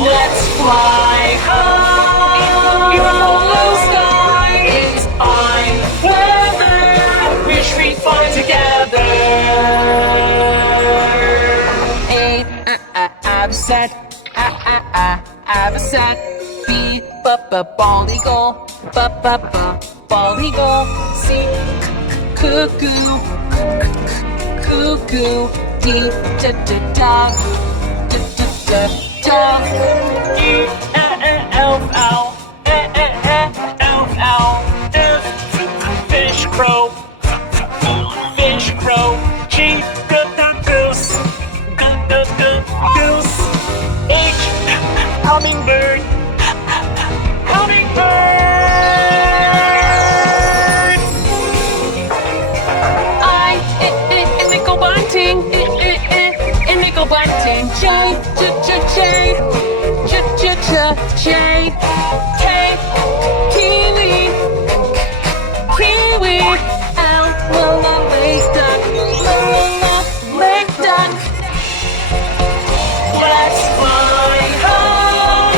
Let's fly high. Even the blue sky is fine weather. Wish we'd fly together. Absent, absent. B, bald eagle. Bald eagle. C, cuckoo. Cuckoo. D, dog. Dog. E, elf, owl. Elf, owl. F, fish, crow. Fish, crow. G, goose. Goose. H, hummingbird. Hummingbird. I, nickel bunting. Nickel bunting. J, K, kiwi. Kiwi. L, lake duck. Lake duck. Let's fly high.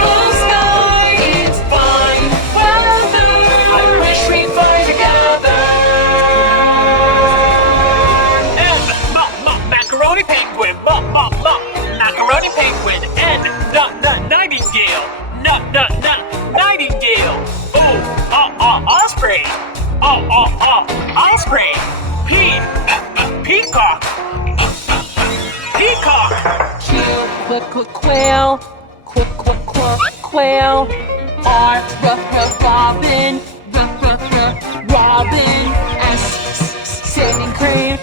Blue sky, it's fine weather. I wish we'd fly together. M, macaroni penguin. Macaroni penguin. N, nightingale. Nightingale. O, osprey. Osprey. P, peacock. Peacock. Q, quail. Quail. R, robin. Robin. S, sailing crane.